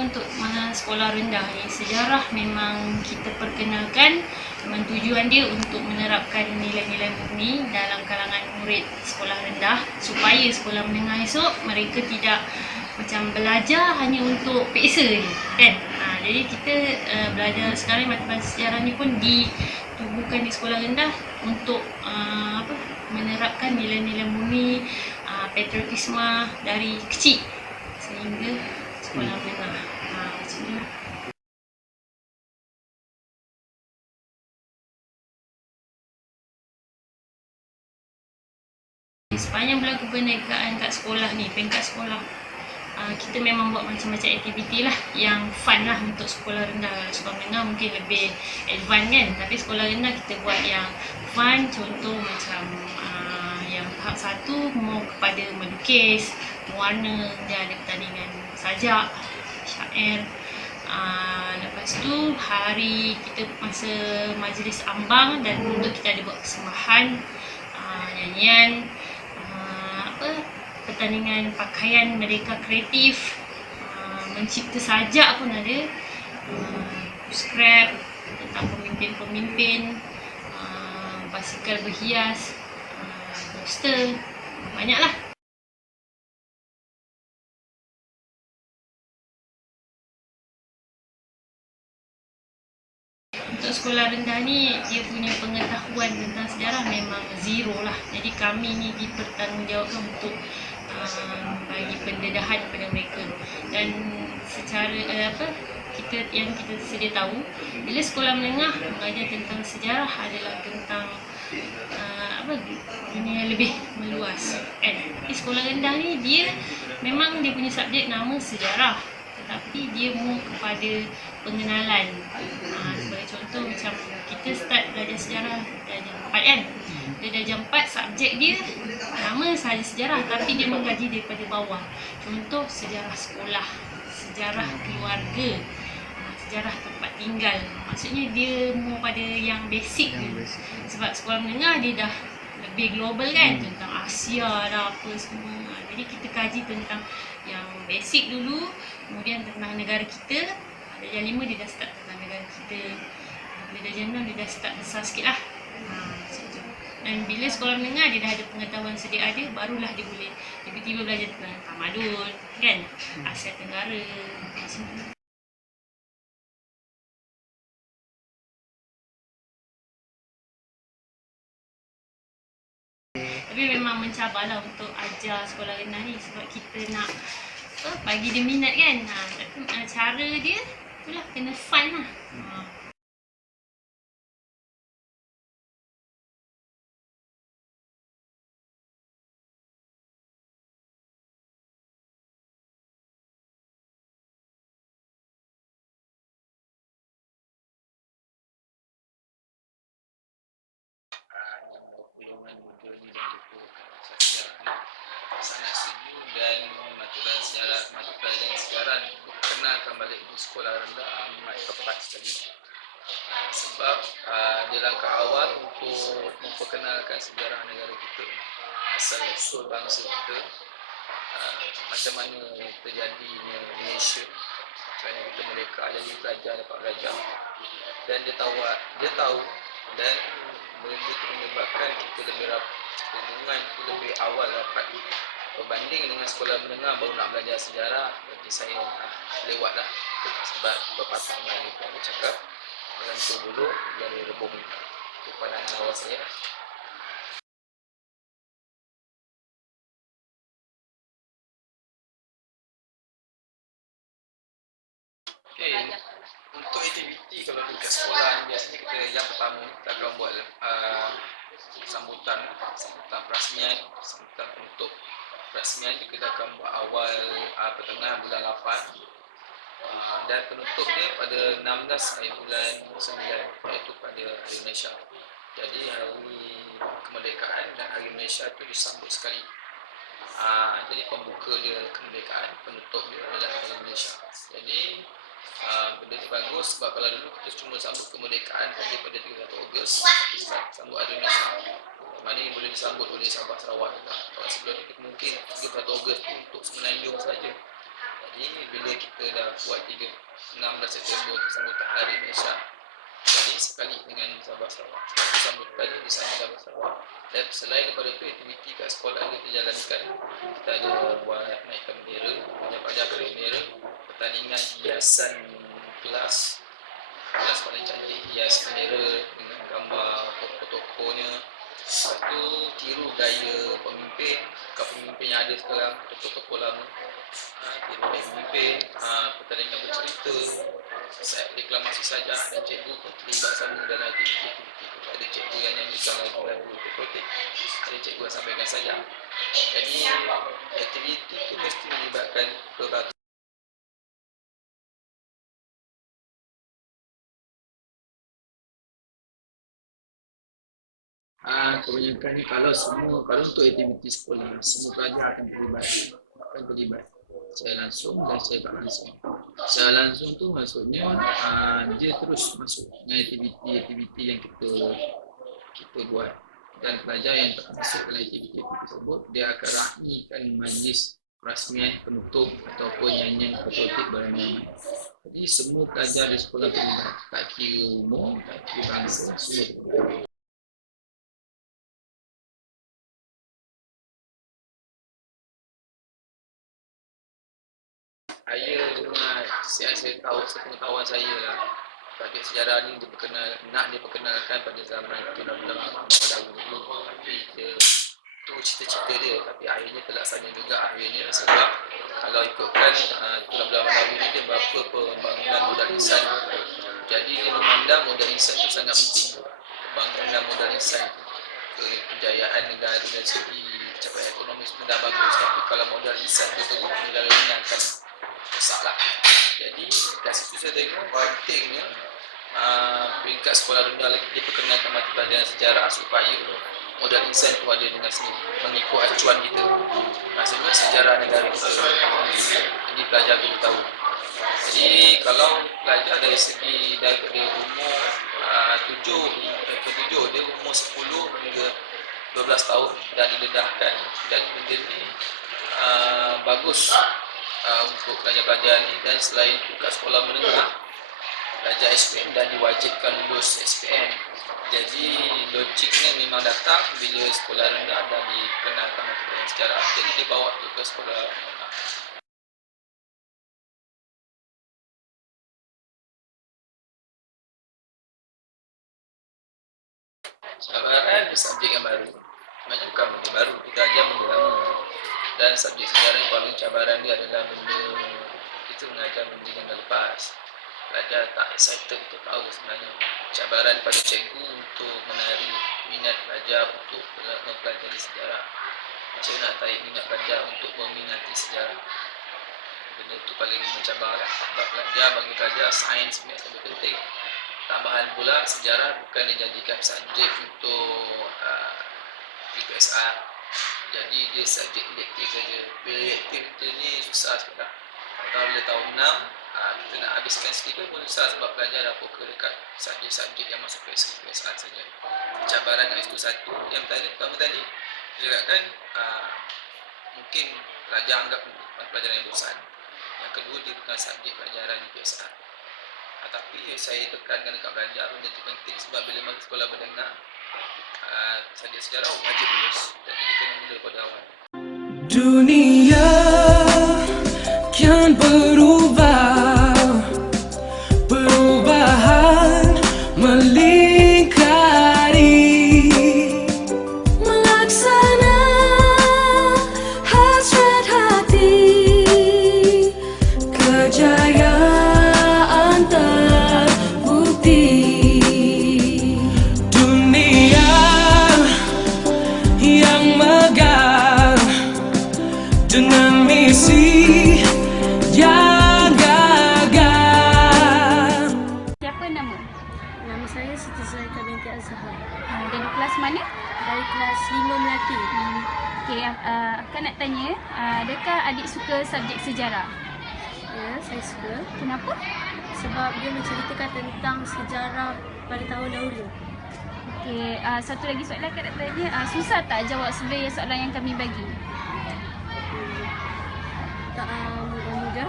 untuk sekolah rendah ni, sejarah memang kita perkenalkan, memang tujuan dia untuk menerapkan nilai-nilai murni dalam kalangan murid sekolah rendah supaya sekolah menengah esok mereka tidak macam belajar hanya untuk peksa je kan. Jadi kita belajar sekarang matematika sejarah ni pun ditubuhkan di sekolah rendah untuk menerapkan nilai-nilai murni, patriotisme dari kecil sehingga sekolah menengah. Macam tu. Sepanjang berlaku kemerdekaan kat sekolah ni, peringkat sekolah, kita memang buat macam-macam aktiviti lah yang fun lah untuk sekolah rendah. Sekolah menengah mungkin lebih advance kan, tapi sekolah rendah kita buat yang fun. Contoh macam yang tahap 1 mau kepada melukis, mewarna, dia ada pertandingan sajak, syair. Lepas tu hari kita masa majlis ambang dan untuk kita ada buat persembahan, nyanyian, pertandingan pakaian mereka kreatif, mencipta sajak pun ada, scrap tentang pemimpin-pemimpin, basikal berhias, poster, banyaklah. Untuk sekolah rendah ni, dia punya pengetahuan tentang sejarah memang zero lah. Jadi kami ni dipertanggungjawabkan untuk bagi pendedahan kepada mereka. Dan secara yang kita sedia tahu, bila sekolah menengah mengajar tentang sejarah adalah tentang dunia yang lebih meluas kan. Tapi sekolah rendah ni dia memang dia punya subjek nama sejarah, tetapi dia more kepada pengenalan. Sebagai contoh macam kita start belajar sejarah darjah 4 kan. Dia darjah 4 subjek dia nama sahaja sejarah, tapi dia mengkaji daripada bawah. Contoh sejarah sekolah, sejarah keluarga, sejarah tempat tinggal. Maksudnya dia more pada yang basic dulu. Sebab sekolah menengah dia dah lebih global kan, tentang Asia dah apa semua. Jadi kita kaji tentang yang basic dulu, kemudian tentang negara kita. Darjah 5 dia dah start tentang negara kita. Bila darjah 6 dia dah start besar sikit lah. Dan bila sekolah menengah dia dah ada pengetahuan sedia ada, barulah dia boleh tiba-tiba belajar tentang tamadun kan, Asia Tenggara macam tu. Tapi memang mencabarlah untuk ajar sekolah rendah ni sebab kita nak bagi dia minat kan. Tapi cara dia itulah kena fun lah. Sangat setuju, dan mata pelajaran sejarah diperkenalkan balik di sekolah rendah amat tepat sekali. Sebab dia langkah awal untuk memperkenalkan sejarah negara kita, asal usul bangsa kita, macam mana terjadinya Malaysia, macam mana kita merdeka, jadi pelajar dapat belajar, dan dia tahu dan menyebabkan kita lebih hubungan kita lebih awal dapat berbanding dengan sekolah menengah baru nak belajar sejarah. Bagi saya lewat lah, sebab berpatah dengan apa yang cakap dengan tu dulu jadi rebung itu pandangan awal saya. Okay. Untuk aktiviti kalau dekat sekolah ni, biasanya kita yang pertama kita akan buat sambutan perasmian, sambutan penutup. Perasmian kita akan buat awal pertengahan bulan 8, dan penutup dia pada 16 hari bulan 9, iaitu pada Hari Malaysia. Jadi hari kemerdekaan dan Hari Malaysia itu disambut sekali. Jadi pembuka dia kemerdekaan, penutup dia adalah Hari Malaysia. Jadi benda ni bagus sebab kalau dulu kita cuma sambut kemerdekaan pada 31 Ogos, sambut Hari Malaysia. Mana yang boleh disambut oleh Sabah Sarawak juga. Kalau sebelum ni mungkin 31 Ogos tu untuk Semenanjung saja. Jadi bila kita dah buat 16 September sambutan Hari Malaysia, jadi sekali dengan Sabah Sarawak, sambutan di Sabah Sarawak. Dan selain daripada itu, aktiviti kat sekolah ni kita jalankan. Kita ada buat naikkan bendera, pelajar bendera, pertandingan hiasan kelas paling cantik, hias bendera dengan gambar tokoh-tokohnya. Lepas tu tiru gaya pemimpin, pemimpin yang ada sekarang, tokoh-tokoh lama. Tiru gaya pemimpin, pertandingan bercerita, deklamasi saja, dan cikgu pun terlibat sama dalam aktiviti-aktiviti. Ada cikgu yang nyanyikan lagu-lagu patriotik, ada cikgu yang sampaikan saja. Jadi aktiviti itu mesti melibatkan pelbagai. Kebanyakan ni kalau untuk aktiviti sekolah, semua pelajar akan terlibat secara langsung dan secara tak langsung. Secara langsung tu maksudnya dia terus masuk dengan aktiviti yang kita buat, dan pelajar yang tak masuk dalam aktiviti tersebut, dia akan raikan majlis perasmian penutup ataupun nyanyian patriotik beramai-ramai. Jadi semua pelajar di sekolah terlibat, tak kira umur, tak kira bangsa, semua terlibat. Saya tahu sepengetahuan saya lah, subjek sejarah ni diperkenalkan pada zaman Undang-Undang Ahmad dulu. Tapi itu cita-cita dia, tapi akhirnya terlaksana juga akhirnya, sebab kalau ikutkan Undang-Undang Ahmad ni dia berapa pembangunan modal insan. Jadi dia memandang modal insan itu sangat penting. Pembangunan modal insan, kejayaan negara dari segi capaian ekonomi semua dah bagus, tapi kalau modal insan itu teruk, negaranya akan masalah. Jadi kat situ saya tengok pentingnya peringkat sekolah rendah lagi diperkenalkan mata pelajaran sejarah supaya modal insan itu ada dengan sendiri, mengikut acuan kita. Maksudnya sejarah negara kita. Jadi pelajar perlu tahu. Jadi kalau pelajar dari segi dari umur 7 dia umur 10 hingga 12 tahun dah didedahkan, dan benda ni bagus untuk pelajar-pelajar ni. Dan selain itu kat sekolah menengah, pelajar SPM dah diwajibkan lulus SPM. Jadi logiknya memang datang bila sekolah rendah dah dikenalkan mata pelajaran sejarah, jadi dibawa ke sekolah menengah. Cabaran subjek yang baru, sebenarnya bukan benda baru, kita ajar benda lama. Dan subjek sejarah yang paling cabaran dia adalah benda kita mengajar benda yang dah lepas. Pelajar tak excited untuk tahu sebenarnya. Cabaran pada cikgu untuk menarik minat pelajar untuk mempelajari sejarah. Macam nak tarik minat pelajar untuk meminati sejarah. Benda itu paling mencabarkan. Sebab bagi pelajar sains maths lebih penting. Tambahan pula sejarah bukan dijadikan subjek untuk UPSR. Jadi dia subjek elektif saja. Bila elektif ni susah sekarang. Kalau bila tahun 6 kita nak habiskan sedikit pun susah, sebab pelajar dah fokus dekat subjek-subjek yang masuk UPSR saja. Cabaran itu satu. Yang pertama tadi saya katakan mungkin pelajar anggap pelajaran yang bosan. Yang kedua dia bukan subjek pelajaran UPSR. Tapi saya tekankan dekat pelajar benda itu penting, sebab bila masuk sekolah menengah subjek sejarah wajib lulus. Jadi dia kena mula pada awal. Dunia kian berubah, perubahan melingkari, melaksana hasrat hati, kejayaan terbukti. Dunia yang megah dengan misi yang gagah. Siapa nama? Nama saya Siti Zulaikha binti Azhar. Dari kelas mana? Dari kelas 5 Melati. Okey, Akak nak tanya, adakah adik suka subjek sejarah? Ya, saya suka Kenapa? sebab dia menceritakan tentang sejarah pada tahun dahulu. Okey, satu lagi soalan Akak nak tanya, susah tak jawab sebenarnya soalan yang kami bagi? Tak mudah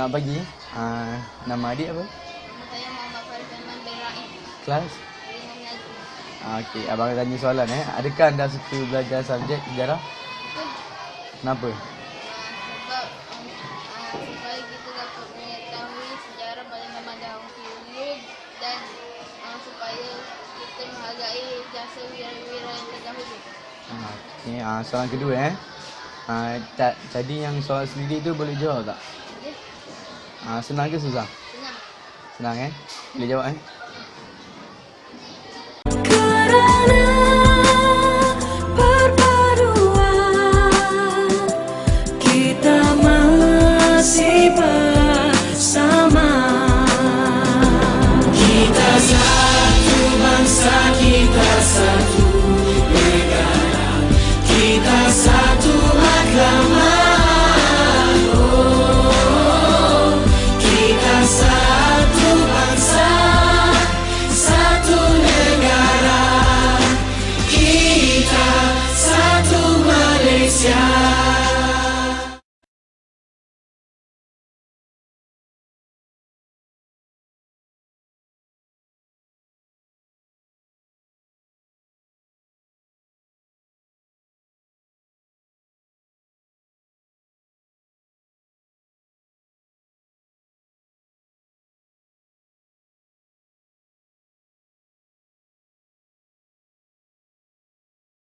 Selamat pagi. Nama adik apa? Nama saya Muhammad Faris Aiman bin Raif. Kelas? 5 Mengaji. Okey, abang akan tanya soalan Adakah anda suka belajar subjek sejarah? Betul. Kenapa? Sebab supaya kita dapat mengetahui sejarah pada zaman dahulu dan supaya kita menghargai jasa wira-wira yang terdahulu. Okey, soalan kedua tadi yang soal sendiri tu boleh jawab tak? Boleh? Senang ke susah? Senang. Senang Boleh jawab Kerana